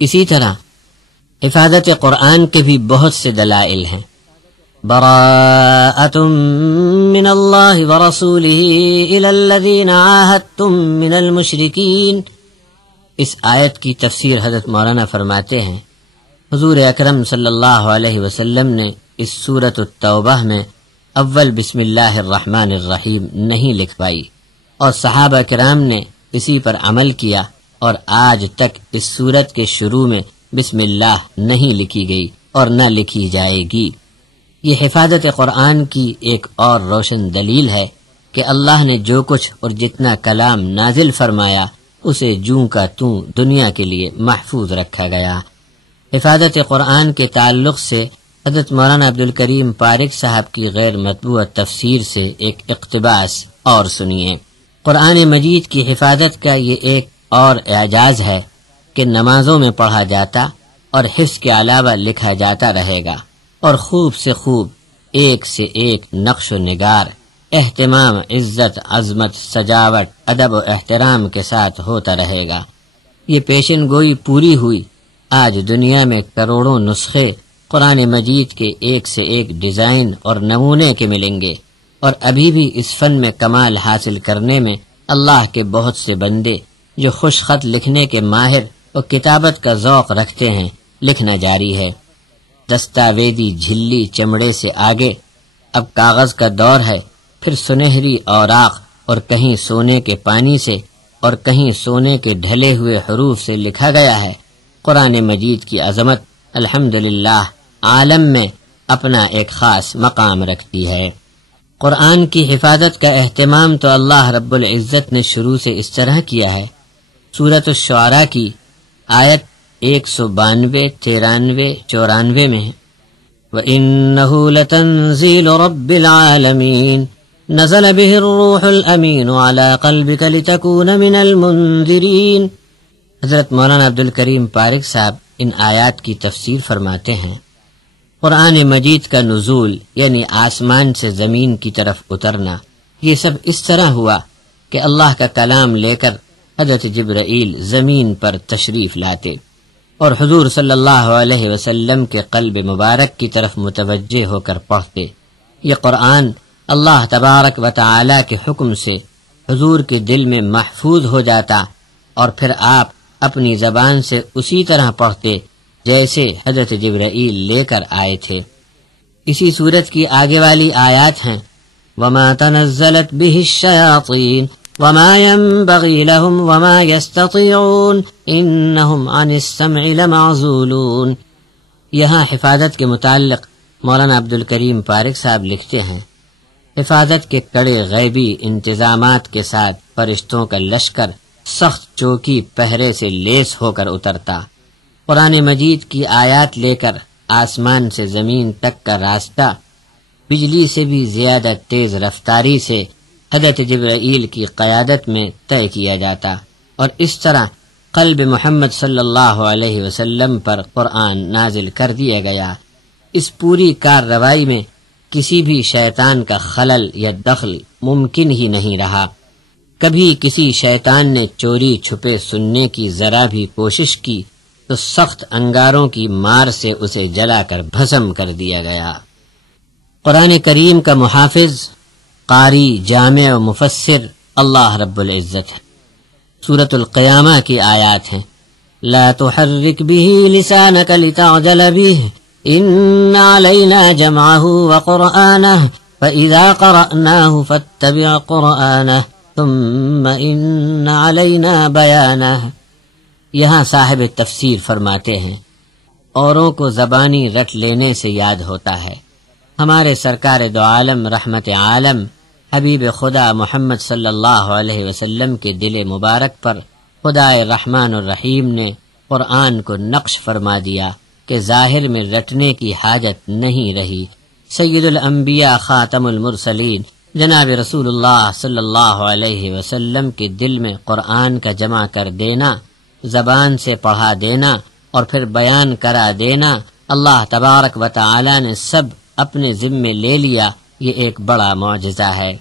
اسی طرح حفاظت قرآن کے بھی بہت سے دلائل ہیں. براءۃ من اللہ ورسولہ الی الذین عاہدتم من المشرکین. اس آیت کی تفسیر حضرت مولانا فرماتے ہیں حضور اکرم صلی اللہ علیہ وسلم نے اس سورۃ التوبہ میں اول بسم اللہ الرحمن الرحیم نہیں لکھوائی، اور صحابہ کرام نے اسی پر عمل کیا، اور آج تک اس سورت کے شروع میں بسم اللہ نہیں لکھی گئی اور نہ لکھی جائے گی. یہ حفاظت قرآن کی ایک اور روشن دلیل ہے کہ اللہ نے جو کچھ اور جتنا کلام نازل فرمایا اسے جوں کا توں دنیا کے لیے محفوظ رکھا گیا. حفاظت قرآن کے تعلق سے حضرت مولانا عبدالکریم پارک صاحب کی غیر مطبوع تفسیر سے ایک اقتباس اور سنیے. قرآن مجید کی حفاظت کا یہ ایک اور اعجاز ہے کہ نمازوں میں پڑھا جاتا اور حفظ کے علاوہ لکھا جاتا رہے گا، اور خوب سے خوب ایک سے ایک نقش و نگار، اہتمام، عزت، عظمت، سجاوٹ، ادب و احترام کے ساتھ ہوتا رہے گا. یہ پیشن گوئی پوری ہوئی. آج دنیا میں کروڑوں نسخے قرآن مجید کے ایک سے ایک ڈیزائن اور نمونے کے ملیں گے، اور ابھی بھی اس فن میں کمال حاصل کرنے میں اللہ کے بہت سے بندے جو خوش خط لکھنے کے ماہر اور کتابت کا ذوق رکھتے ہیں لکھنا جاری ہے. دستاویزی جھلی چمڑے سے آگے اب کاغذ کا دور ہے، پھر سنہری اوراق، اور کہیں سونے کے پانی سے اور کہیں سونے کے ڈھلے ہوئے حروف سے لکھا گیا ہے. قرآن مجید کی عظمت الحمدللہ عالم میں اپنا ایک خاص مقام رکھتی ہے. قرآن کی حفاظت کا اہتمام تو اللہ رب العزت نے شروع سے اس طرح کیا ہے. سورۃ الشعراء کی آیت 192، 93، 94 میں ہے وَإِنَّهُ لَتَنزِيلُ رَبِّ الْعَالَمِينَ نَزَلَ بِهِ الرُّوحُ الْأَمِينُ عَلَى قَلْبِكَ لِتَكُونَ مِنَ الْمُنذِرِينَ. حضرت مولانا عبدالکریم پارک صاحب ان آیات کی تفسیر فرماتے ہیں قرآن مجید کا نزول یعنی آسمان سے زمین کی طرف اترنا، یہ سب اس طرح ہوا کہ اللہ کا کلام لے کر حضرت جبرائیل زمین پر تشریف لاتے اور حضور صلی اللہ علیہ وسلم کے قلب مبارک کی طرف متوجہ ہو کر پڑھتے. یہ قرآن اللہ تبارک و تعالی کے حکم سے حضور کے دل میں محفوظ ہو جاتا، اور پھر آپ اپنی زبان سے اسی طرح پڑھتے جیسے حضرت جبرائیل لے کر آئے تھے. اسی صورت کی آگے والی آیات ہیں وَمَا تَنَزَّلَتْ بِهِ الشَّيَاطِينُ وَمَا يَنبَغِي لَهُمْ وَمَا يَسْتَطِيعُونَ إِنَّهُمْ عَنِ السَّمْعِ لَمَعْزُولُونَ. یہاں حفاظت کے متعلق مولانا عبدالکریم پارک صاحب لکھتے ہیں حفاظت کے کڑے غیبی انتظامات کے ساتھ فرشتوں کا لشکر سخت چوکی پہرے سے لیس ہو کر اترتا. قرآن مجید کی آیات لے کر آسمان سے زمین تک کا راستہ بجلی سے بھی زیادہ تیز رفتاری سے حضرت جبرائیل کی قیادت میں طے کیا جاتا، اور اس طرح قلب محمد صلی اللہ علیہ وسلم پر قرآن نازل کر دیا گیا. اس پوری کارروائی میں کسی بھی شیطان کا خلل یا دخل ممکن ہی نہیں رہا. کبھی کسی شیطان نے چوری چھپے سننے کی ذرا بھی کوشش کی تو سخت انگاروں کی مار سے اسے جلا کر بھسم کر دیا گیا. قرآن کریم کا محافظ، قاری، جامع و مفسر اللہ رب العزت ہے. سورۃ القیامہ کی آیات ہیں لا تحرک به لسانک لتعجل به ان علینا جمعه وقرآنہ فإذا قرأناه فاتبع قرآنہ ثم ان علینا بیانہ. یہاں صاحب تفسیر فرماتے ہیں اوروں کو زبانی رٹ لینے سے یاد ہوتا ہے. ہمارے سرکار دو عالم رحمت عالم حبیب خدا محمد صلی اللہ علیہ وسلم کے دل مبارک پر خدائے رحمان الرحیم نے قرآن کو نقش فرما دیا کہ ظاہر میں رٹنے کی حاجت نہیں رہی. سید الانبیاء خاتم المرسلین جناب رسول اللہ صلی اللہ علیہ وسلم کے دل میں قرآن کا جمع کر دینا، زبان سے پڑھا دینا اور پھر بیان کرا دینا، اللہ تبارک و تعالی نے سب اپنے ذمے لے لیا. یہ ایک بڑا معجزہ ہے.